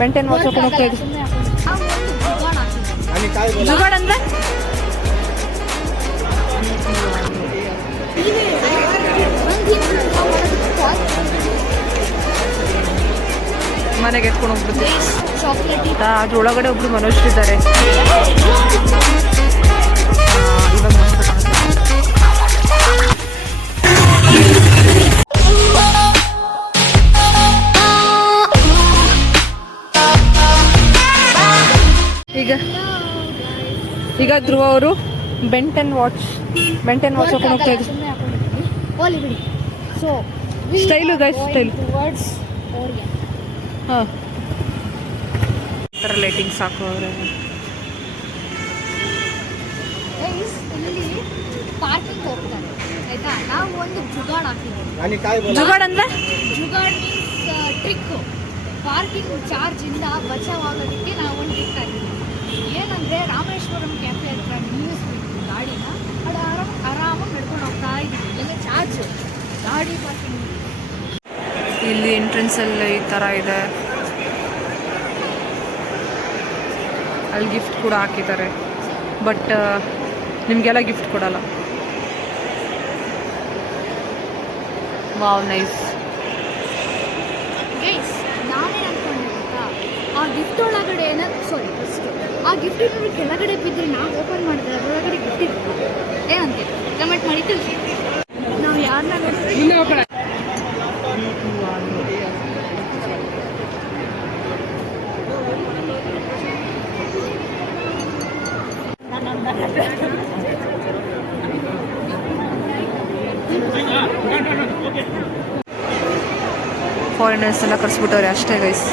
Benten watch ಹಾಕೊಂಡು ಹೋಗ್ತಾ ಇದ್ವಿ. ಜುಗಾಡ್ ಅಂದ್ರೆ ಮನೆಗೆ ಎತ್ಕೊಂಡು ಹೋಗ್ಬಿಡ್ತೀವಿ. ಅದ್ರೊಳಗಡೆ ಒಬ್ರು ಮನುಷ್ಯರಿದ್ದಾರೆ. ಈಗ ಧ್ರುವ ಅವರು ಬೆಂಟೆನ್ ವಾಚ್ ಹಾಕೊಂಡು ಹೋಗ್ತಾ ಇದ್ರು. Style guys style. ಹಾಂ ಈ ಥರ ಲೈಟಿಂಗ್ಸ್ ಹಾಕೋರೆ. ಪಾರ್ಕಿಂಗ್ ಹೋಗ್ತಾರೆ ಆಯ್ತಾ. ನಾವು ಒಂದು ಜುಗಾಡ್ ಹಾಕಿದ್ದೀವಿ. ಜುಗಾಡ್ ಅಂದ್ರೆ jugaad means trick. Parking charge ಇಂದ ಬಚಾವಾಗೋದಕ್ಕೆ ನಾವು ಒಂದು ಟ್ರಿಕ್ ಹಾಕಿದ್ದೀವಿ. ಏನಂದ್ರೆ ರಾಮೇಶ್ವರಂ ಕ್ಯಾಫೆ ಹತ್ರ ನಿಲ್ಲಿಸ್ಬಿಟ್ಟು ಗಾಡಿನ ಅದು ಆರಾಮಾಗಿ ನಡ್ಕೊಂಡು ಹೋಗ್ತಾ ಇದ್ದೀವಿ. ಎಲ್ಲ ಚಾರ್ಜ್ ಗಾಡಿ ಪಾರ್ಕಿಂಗ್. ಇಲ್ಲಿ ಎಂಟ್ರೆನ್ಸ್ ಅಲ್ಲಿ ಈ ಥರ ಇದೆ. ಅಲ್ಲಿ ಗಿಫ್ಟ್ ಕೂಡ ಹಾಕಿದ್ದಾರೆ. ಬಟ್ ನಿಮಗೆಲ್ಲ ಗಿಫ್ಟ್ ಕೊಡಲ್ಲ. Wow nice. ನಾನೇನು ಅನ್ಕೊಂಡೆ ಗೊತ್ತಾ, ಆ ಗಿಫ್ಟ್ ಒಳಗಡೆ ಆ ಗಿಫ್ಟ್ ಕೆಳಗಡೆ ಬಿದ್ದರೆ ನಾವು ಓಪನ್ ಮಾಡಿದ್ರೆ ಅದರೊಳಗಡೆ ಗಿಫ್ಟ್ ಇರುತ್ತೆ. ಏನಂತೆ ಕಮೆಂಟ್ ಮಾಡಿ ತಿಳಿಸಿ. ನಾವು ಯಾರನ್ನ ನೋಡ್ತೀವಿ. ಫಾರಿನರ್ಸ್ ಎಲ್ಲ ಕರ್ಸ್ಬಿಟ್ಟವ್ರೆ ಅಷ್ಟೇ ಗೈಸ್.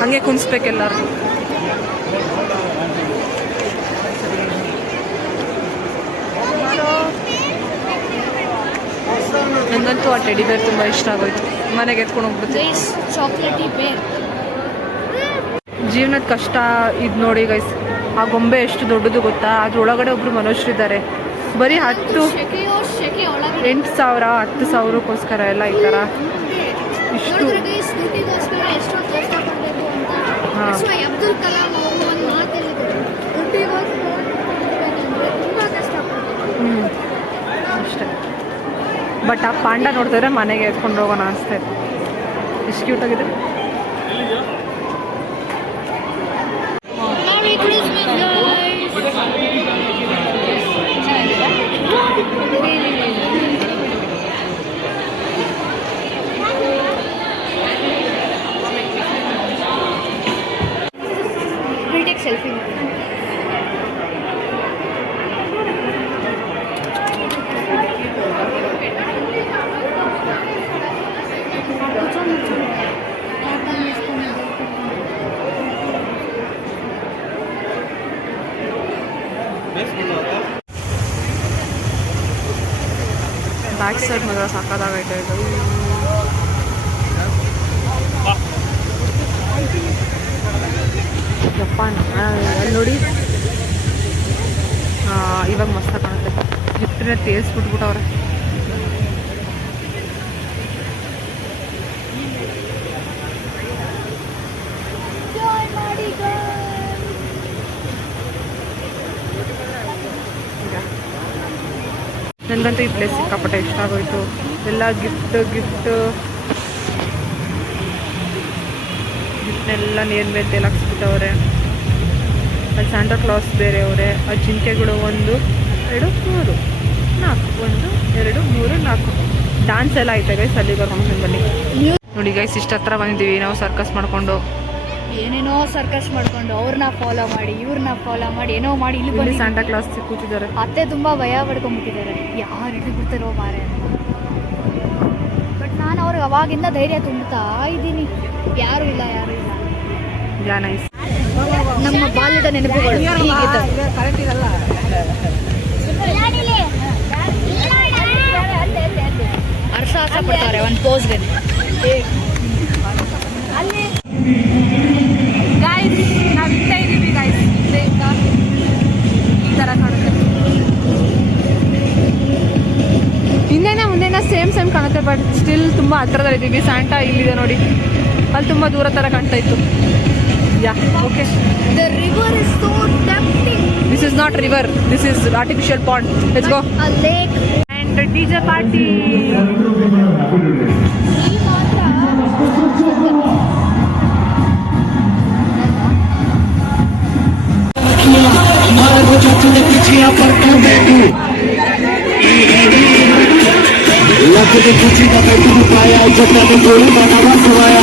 ಹಂಗೆ ಕುಣಿಸ್ಬೇಕೆಲ್ಲರೂ. ನನಗಂತೂ ಆ ಟೆಡಿ ಬೇರ್ ತುಂಬ ಇಷ್ಟ ಆಗೋಯ್ತು. ಮನೆಗೆ ಎತ್ಕೊಂಡು ಹೋಗ್ಬಿಡ್ತೀವಿ. ಚಾಕ್ಲೇಟಿ ಬೇರ್. ಜೀವನದ ಕಷ್ಟ ಇದು ನೋಡಿ ಗೈಸ್. ಆ ಗೊಂಬೆ ಎಷ್ಟು ದೊಡ್ಡದು ಗೊತ್ತಾ. ಅದ್ರೊಳಗಡೆ ಒಬ್ರು ಮನುಷ್ಯರಿದ್ದಾರೆ. ಬರೀ 8,000 10,000ಕ್ಕೋಸ್ಕರ ಎಲ್ಲ ಈ ಥರ ಇಷ್ಟು. ಹಾಂ ಅಬ್ದುಲ್ ಕಲಾಂ ಅವರು ಒಂದು ಮಾತಾಡಿದ್ರು, ಅಷ್ಟೇ. ಬಟ್ ಆ ಪಾಂಡ ನೋಡ್ತಿದ್ರೆ ಮನೆಗೆ ಎತ್ಕೊಂಡು ಹೋಗೋಣ ಅನಿಸ್ತಾ ಇದೆ. ಎಷ್ಟು ಕ್ಯೂಟಾಗಿದೆ. ಸೆಲ್ಫಿ ಬ್ಯಾಕ್ ಸೈಡ್ ಮಾತ್ರ ಸಾಕಾಗೈತೆ ಇದು. ಜಪಾನ್ ಅಲ್ಲಿ ನೋಡಿ. ಇವಾಗ ಮಸ್ತ ಕಾಣುತ್ತೆ. ಗಿಫ್ಟನ್ನ ತೇರಿಸ್ಬಿಟ್ಬಿಟ್ಟವ್ರೆ. ನನಗಂತೂ ಈ ಪ್ಲೇಸ್ ಸಿಕ್ಕಾಪಟ್ಟೆ ಇಷ್ಟ ಆಗೋಯ್ತು. ಎಲ್ಲ ಗಿಫ್ಟ್ನೆಲ್ಲ ನೀರು ಮೇಲೆ ತೇಲಾಕ್ಸ್ಬಿಟ್ಟವ್ರೆ. ಅಲ್ಲಿ ಸ್ಯಾಂಟಾ ಕ್ಲಾಸ್ ಬೇರೆ ಅವರೇ. ಆ ಜಿಂಕೆಗಳು 1 2 3 4 1 2 3 4 ಡ್ಯಾನ್ಸ್ ಎಲ್ಲ ಐತೆ ಗೈಸ್. ಅಲ್ಲಿ ಕರ್ಕೊಂಡು ಬನ್ನಿ ನೋಡಿ ಗೈಸ್. ಇಷ್ಟ ಹತ್ರ ಬಂದಿದ್ದೀವಿ ನಾವು ಸರ್ಕಸ್ ಮಾಡ್ಕೊಂಡು. ಏನೇನೋ ಸರ್ಕಸ್ ಮಾಡ್ಕೊಂಡು ಅವ್ರನ್ನ ಫಾಲೋ ಮಾಡಿ ಇವ್ರನ್ನ ಫಾಲೋ ಮಾಡಿ ಏನೋ ಮಾಡಿ ಇಲ್ಲಿ ಬಂದು ಸ್ಯಾಂಟಾ ಕ್ಲಾಸ್ ಕೂತಿದ್ದಾರೆ. ಅತ್ತೆ ತುಂಬಾ ಭಯ ಪಡ್ಕೊಂಡ್ಬಿಟ್ಟಿದ್ದಾರೆ, ಯಾರು ಹಿಡಿದು ಬಿಡ್ತಾರೋ ಮಾರೆ ಅಂತ. ಬಟ್ ನಾನು ಅವ್ರಿಗೆ ಅವಾಗಿಂದ ಧೈರ್ಯ ತುಂಬುತ್ತಾ ಇದ್ದೀನಿ. ಯಾರು ಇಲ್ಲ. ನೈಸ್. ನಮ್ಮ ಬಾಲ್ಯದ ನೆನಪುಗಳು ಅರ್ಥ ಪಡ್ತಾರೆ ಒಂದು ಪೋಸ್ಗೆ. ಗಾಯ್ಸ್ ನಾವು ಇಷ್ಟ ಇದ್ದೀವಿ ಗಾಯ್ಸ್. ಈ ಥರ ಕಾಣುತ್ತೆ. ಚೆನ್ನಾಗಿ ಕಾಣುತ್ತೆ, ಬಟ್ ಸ್ಟಿಲ್ ತುಂಬ ಹತ್ರದಲ್ಲಿದ್ದೀವಿ. ಸ್ಯಾಂಟಾ ಇಲ್ಲಿದೆ ನೋಡಿ, ಅಲ್ಲಿ ತುಂಬ ದೂರ ಥರ ಕಾಣ್ತಾ ಇತ್ತು. ಯಾ okay, The river is so tempting. This is not river, this is artificial pond. Let's go. A lake. And DJ party. ಈ ಮಾತ್ರ लखने खुशी का पेट पाया जटा ने गोली बनावा सुवाया